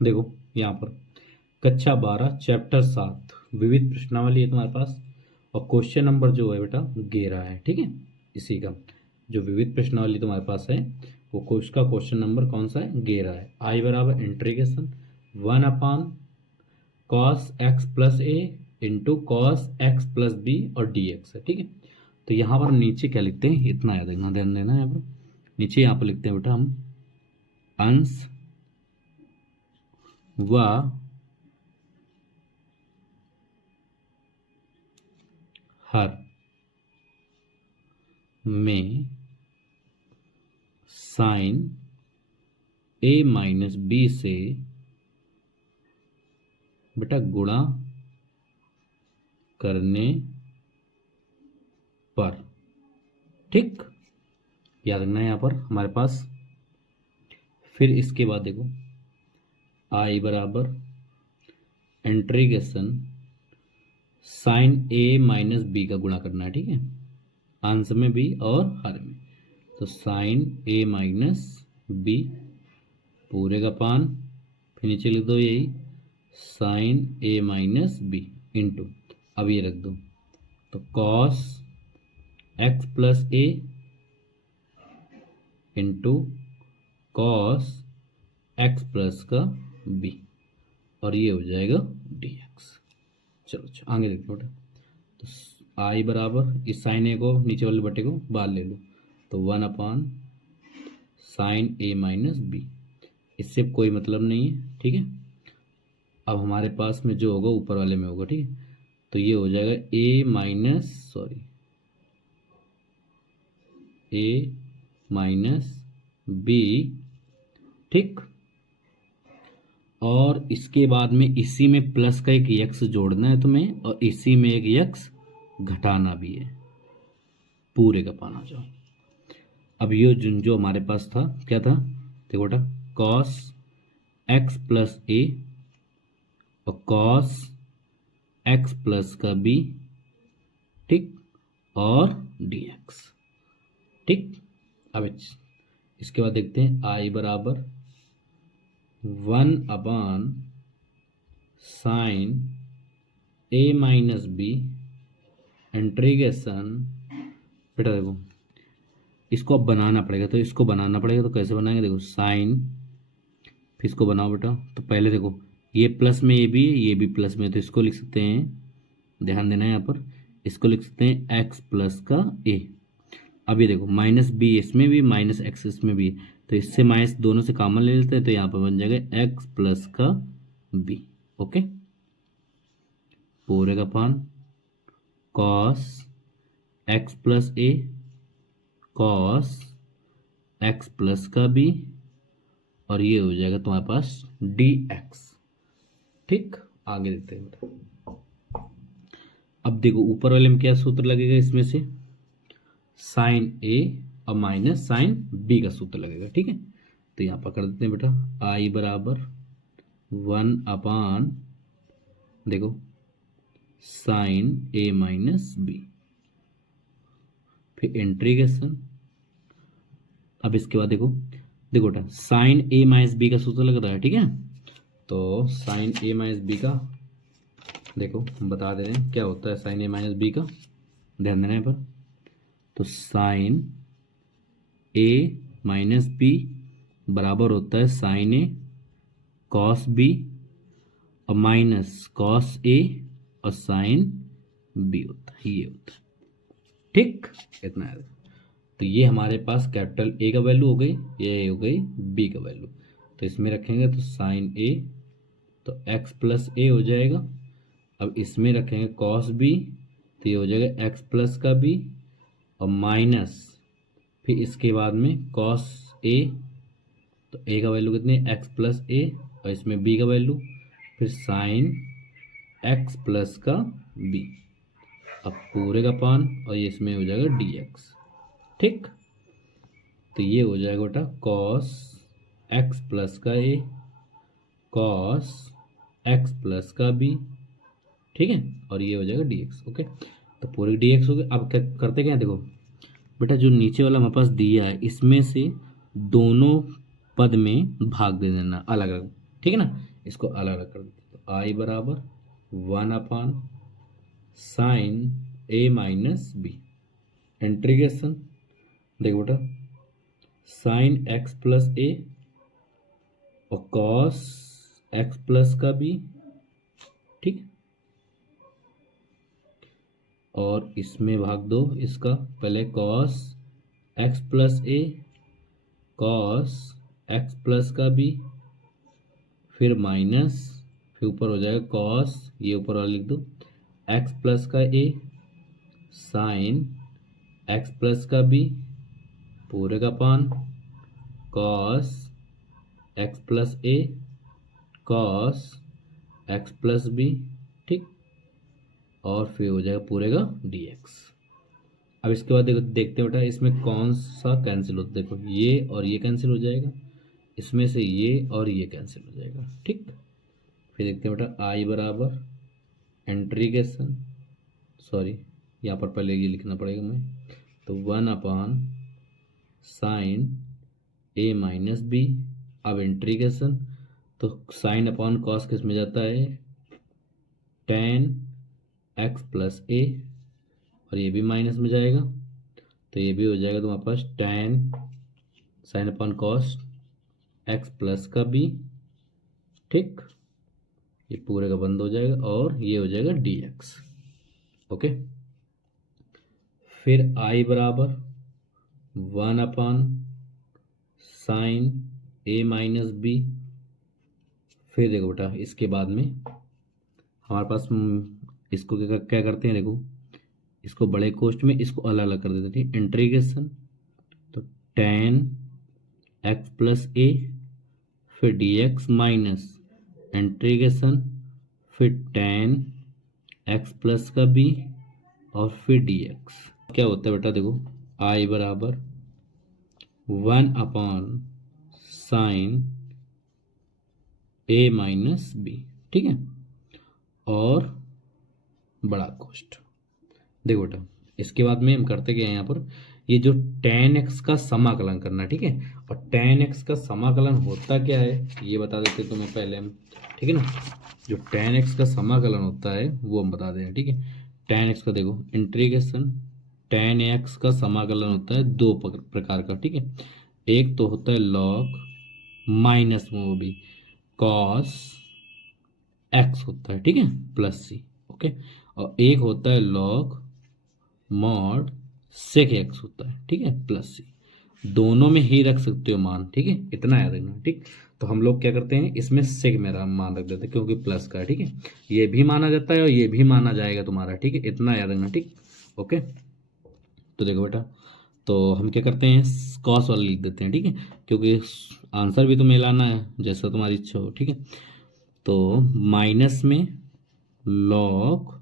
देखो यहाँ पर कक्षा 12 चैप्टर 7 विविध प्रश्नावली है तुम्हारे पास, और क्वेश्चन नंबर जो है बेटा 11 है। ठीक है, इसी का जो विविध प्रश्नावली तुम्हारे पास है वो उसका क्वेश्चन नंबर कौन सा है? 11 है। आई बराबर integration 1 cos X plus A into cos X plus B और डी एक्स है। ठीक है, तो यहाँ पर हम नीचे क्या लिखते हैं, इतना याद रखना, ध्यान देना। यहाँ पर नीचे यहाँ पर लिखते हैं बेटा हम अंश व हर में साइन ए माइनस बी से बेटा गुणा करने पर। ठीक, याद रखना है यहाँ पर हमारे पास। फिर इसके बाद देखो आई बराबर इंटीग्रेशन साइन ए माइनस बी का गुणा करना है। ठीक है, अंश में भी और हर में। तो साइन ए माइनस बी पूरे का पान, फिर नीचे लिख दो यही साइन ए माइनस बी इंटू, अब ये रख दो तो cos X plus A into cos X plus का बी, और ये हो जाएगा डी एक्स। चलो आगे देखते बेटा। तो आई बराबर इस साइन ए को नीचे वाले बटे को बाहर ले लो, तो 1 साइन ए माइनस बी, इससे कोई मतलब नहीं है। ठीक है, अब हमारे पास में जो होगा ऊपर वाले में होगा। ठीक है, तो ये हो जाएगा ए माइनस बी। ठीक, और इसके बाद में इसी में प्लस का एक यक्स जोड़ना है तुम्हें, और इसी में एक यक्स घटाना भी है, पूरे का पाना जाओ। अब ये जो हमारे पास था क्या था, देखो बेटा कॉस एक्स प्लस ए और कॉस एक्स प्लस का बी। ठीक, और डी एक्स। ठीक, अब इसके बाद देखते हैं आई बराबर 1 साइन ए माइनस बी इंटीग्रेशन। बेटा देखो इसको अब बनाना पड़ेगा, तो इसको बनाना पड़ेगा। तो कैसे बनाएंगे, देखो साइन, फिर इसको बनाओ बेटा। तो पहले देखो ये प्लस में ये भी है, ये भी प्लस में है, तो इसको लिख सकते हैं, ध्यान देना है यहाँ पर, इसको लिख सकते हैं एक्स प्लस का ए। अब ये देखो माइनस बी इसमें भी, माइनस एक्स इसमें भी, तो इससे माइनस दोनों से कॉमन ले लेते हैं, तो यहाँ पर बन जाएगा एक्स प्लस का बी। ओके, पूरे का पान कॉस एक्स प्लस ए कॉस एक्स प्लस का बी, और ये हो जाएगा तुम्हारे पास डी एक्स। ठीक, आगे देखते हैं। अब देखो ऊपर वाले में क्या सूत्र लगेगा, इसमें से साइन ए और माइनस साइन बी का सूत्र लगेगा। ठीक है, तो यहाँ पर कर देते हैं बेटा आई बराबर 1 देखो साइन ए माइनस बी, फिर इंटीग्रेशन। अब इसके बाद देखो बेटा साइन ए माइनस बी का सूत्र लग रहा है। ठीक है, तो साइन ए माइनस बी का देखो हम बता दे रहे हैं क्या होता है साइन ए माइनस बी का, ध्यान देना है पर। तो साइन ए माइनस बी बराबर होता है साइन ए कॉस बी और माइनस कॉस ए और साइन बी होता है, ये होता है। ठीक, इतना है। तो ये हमारे पास कैपिटल ए का वैल्यू हो गई, ये हो गई बी का वैल्यू। तो इसमें रखेंगे तो साइन ए तो एक्स प्लस ए हो जाएगा। अब इसमें रखेंगे कॉस बी, तो ये हो जाएगा एक्स प्लस का बी, और माइनस फिर इसके बाद में कॉस ए, तो ए का वैल्यू कितनी एक्स प्लस ए, और इसमें बी का वैल्यू फिर साइन एक्स प्लस का बी, अब पूरे का पान, और ये इसमें हो जाएगा डी एक्स। ठीक, तो ये हो जाएगा बेटा कॉस एक्स प्लस का ए कॉस एक्स प्लस का बी। ठीक है, और ये हो जाएगा डी एक्स। ओके, तो पूरे डी एक्स हो गए। अब क्या करते क्या है, देखो बेटा जो नीचे वाला हमारे पास दिया है इसमें से दोनों पद में भाग दे देना अलग अलग। ठीक है ना, इसको अलग अलग कर देते हैं। तो आई बराबर 1 साइन ए माइनस बी, इंटीग्रेशन देखो बेटा, साइन एक्स प्लस ए और कॉस एक्स प्लस का बी, ठीक, और इसमें भाग दो इसका, पहले कॉस एक्स प्लस ए, कॉस एक्स प्लस का बी, फिर माइनस, फिर ऊपर हो जाएगा कॉस, ये ऊपर वाला लिख दो, एक्स प्लस का ए साइन एक्स प्लस का बी पूरे का पान, कॉस एक्स प्लस ए कॉस एक्स प्लस बी, ठीक, और फिर हो जाएगा पूरे का डी एक्स। अब इसके बाद देखो, देखते हैं बेटा इसमें कौन सा कैंसिल होता है। देखो ये और ये कैंसिल हो जाएगा, इसमें से ये और ये कैंसिल हो जाएगा, ठीक। फिर देखते हैं बेटा आई बराबर इंटीग्रेशन, सॉरी यहाँ पर पहले ये लिखना पड़ेगा मैं, तो 1 साइन ए माइनस बी। अब इंटीग्रेशन, तो साइन अपॉन कॉस किस में जाता है, टेन एक्स प्लस ए, और ये भी माइनस में जाएगा, तो ये भी हो जाएगा तुम्हारे पास tan sine upon cos X plus का बी, ठीक, ये पूरे का बंद हो जाएगा और ये हो जाएगा डी एक्स, ओके। फिर आई बराबर 1 साइन ए माइनस बी। फिर देखो बेटा इसके बाद में हमारे पास इसको क्या करते हैं, देखो इसको बड़े कोष्ठ में इसको अलग अलग कर देते हैं, इंटीग्रेशन, तो टेन एक्स प्लस ए, फिर डी एक्स माइनस इंटीग्रेशन, फिर टेन एक्स प्लस का बी और फिर डी एक्स। क्या होता है बेटा, देखो आई बराबर 1 साइन ए माइनस बी, ठीक है, और बड़ा कोष्ठ। देखो बेटा इसके बाद में हम करते क्या हैं, यहाँ पर ये जो tan x का समाकलन करना, ठीक है, और tan x का समाकलन होता क्या है ये बता देते तुम्हें पहले हम, ठीक है ना। जो tan x का समाकलन होता है वो हम बता दें, ठीक है। tan x का देखो इंटीग्रेशन, tan x का समाकलन होता है दो प्रकार का, ठीक है। एक तो होता है log माइनस में वो भी cos x होता है, ठीक है, प्लस सी, ओके, और एक होता है log मॉड सेक एक्स होता है, ठीक है, प्लस सी। दोनों में ही रख सकते हो मान, ठीक है, इतना याद रखना, ठीक। तो हम लोग क्या करते हैं इसमें सेक मेरा मान रख देते हैं क्योंकि प्लस का है, ठीक है, ये भी माना जाता है और ये भी माना जाएगा तुम्हारा, ठीक है, इतना याद रखना, ठीक, ओके। तो देखो बेटा, तो हम क्या करते हैं कॉस वाला लिख देते हैं, ठीक है, क्योंकि आंसर भी तुम्हें लाना है जैसा तुम्हारी इच्छा हो, ठीक है। तो माइनस में लॉग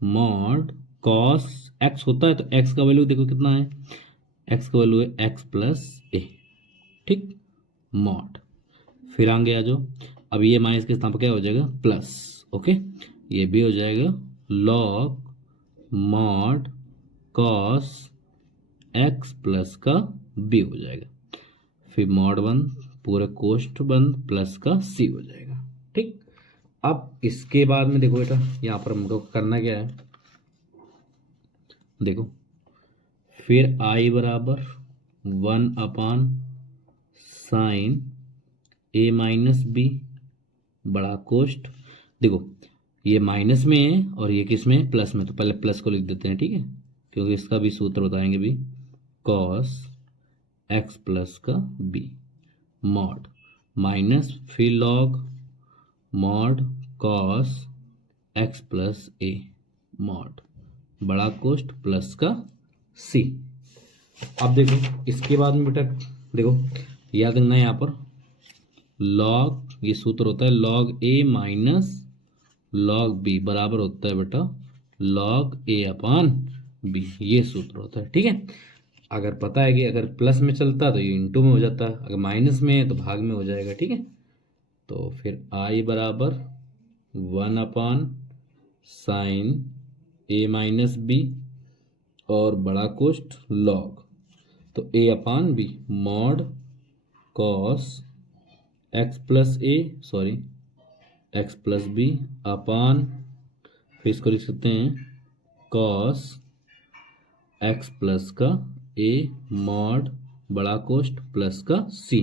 मॉड कॉस एक्स होता है, तो एक्स का वैल्यू देखो कितना है, एक्स का वैल्यू है एक्स प्लस ए, ठीक, मॉड, फिर आगे आ जाओ। अब ये माइनस के स्थान पर क्या हो जाएगा प्लस, ओके, ये भी हो जाएगा log mod cos X plus का बी हो जाएगा, फिर मॉड बंद, पूरे कोष्ठ बंद, प्लस का सी हो जाएगा, ठीक। अब इसके बाद में देखो बेटा यहाँ पर हमको करना क्या है, देखो फिर आई बराबर 1 साइन ए माइनस बी बड़ा कोष्ठ। देखो ये माइनस में है और ये किस में है, प्लस में, तो पहले प्लस को लिख देते हैं, ठीक है, क्योंकि इसका भी सूत्र बताएंगे भी, कॉस एक्स प्लस का बी मॉड माइनस फिर log mod cos X plus A mod बड़ा कोष्ठ प्लस का सी। अब देखो इसके बाद में बेटा देखो याद रखना है यहाँ पर लॉग, ये सूत्र होता है लॉग ए माइनस लॉग बी बराबर होता है बेटा लॉग ए अपान बी, ये सूत्र होता है, ठीक है। अगर पता है कि अगर प्लस में चलता तो ये इंटू में हो जाता, अगर माइनस में है तो भाग में हो जाएगा, ठीक है। तो फिर आई बराबर 1 साइन ए माइनस बी और बड़ा कोष्ठ लॉग, तो A upon B mod cos X plus A, sorry X plus B upon, फिर इसको लिख सकते हैं कॉस एक्स प्लस का ए मॉड बड़ा कोष्ट प्लस का सी।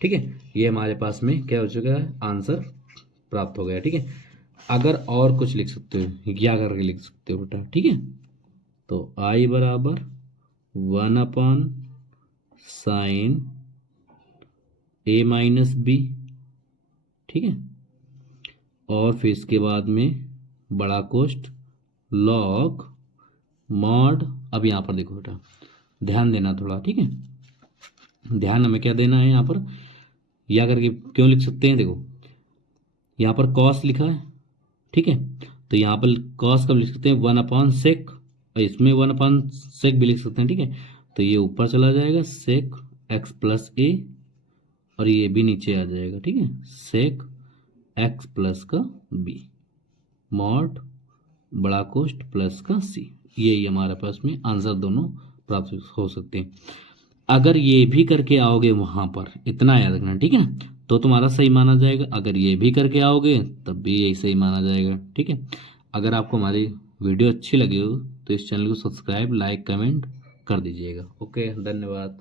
ठीक है, ये हमारे पास में क्या हो चुका है, आंसर प्राप्त हो गया। ठीक है, अगर और कुछ लिख सकते हो क्या करके लिख सकते हो बेटा। ठीक है, तो आई बराबर 1 साइन ए माइनस बी। ठीक है, और फिर इसके बाद में बड़ा कोष्ट लॉग मॉड। अब यहाँ पर देखो बेटा, ध्यान देना थोड़ा। ठीक है, ध्यान हमें क्या देना है यहाँ पर, या करके क्यों लिख सकते हैं, देखो यहाँ पर कॉस लिखा है। ठीक है, तो यहाँ पर कॉस कब लिख सकते हैं, 1/sec, और इसमें 1/sec भी लिख सकते हैं। ठीक है, तो ये ऊपर चला जाएगा सेक एक्स प्लस ए, और ये भी नीचे आ जाएगा। ठीक है, सेक एक्स प्लस का बी मॉड बड़ा कोष्ट प्लस का सी। यही हमारे पास में आंसर दोनों प्राप्त हो सकते हैं। अगर ये भी करके आओगे वहां पर, इतना याद रखना। ठीक है, तो तुम्हारा सही माना जाएगा। अगर ये भी करके आओगे तब भी यही सही माना जाएगा। ठीक है, अगर आपको हमारी वीडियो अच्छी लगी हो तो इस चैनल को सब्सक्राइब, लाइक, कमेंट कर दीजिएगा। ओके, धन्यवाद।